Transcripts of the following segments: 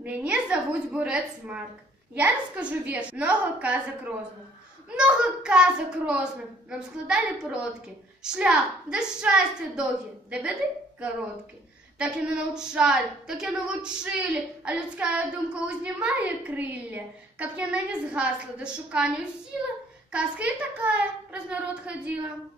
Мяне завуць Бурэц Марк. Я раскажу верш много казак розных. Много казак розных нам складалі продкі. Шлях да шчасця доўгі, да бяды кароткі. Так яны навчалі, так яны вучылі, а людская думка ўзнімае крылле. Каб яна не згасла да шукання сілы, казка і такая праз народ хадзіла.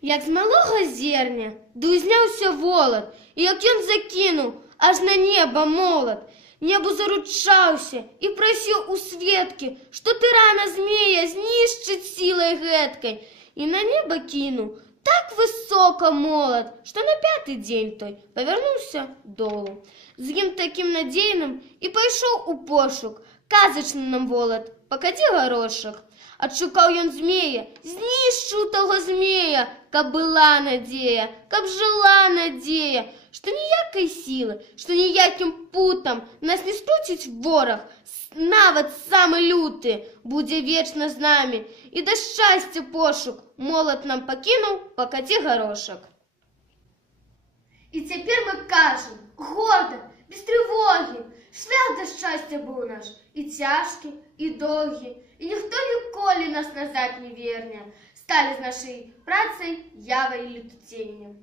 Як з малога зерня, ды узняўся волат, і як ён закінуў аж на неба молат, небу заручаўся і прасіў у сведкі, што тырана змея знішчыць сілай гэткай, і на неба кінуў так высока молат, што на 5-й дзень той павярнуўся долу. З ім такім надзейным і пайшоў у пошук, казачны нам волат, пакадзі гарошак. Адшукаў ён змея, знішчыў таго змея, каб была надзея, каб жыла надзея, што ніякай сілы, што ніякім путам нас не скруціць вораг, нават самы люты будзе вечна з намі, і да шчасця пошук молат нам пакінуў пакадзі гарошак. І цяпер мы кажам, горда, без трывогі, шлях да шчасця быў наш і цяжкі, і доўгі, і ніхто ніколі нас назад не верне. Сталі з нашай працай явай летуценнем.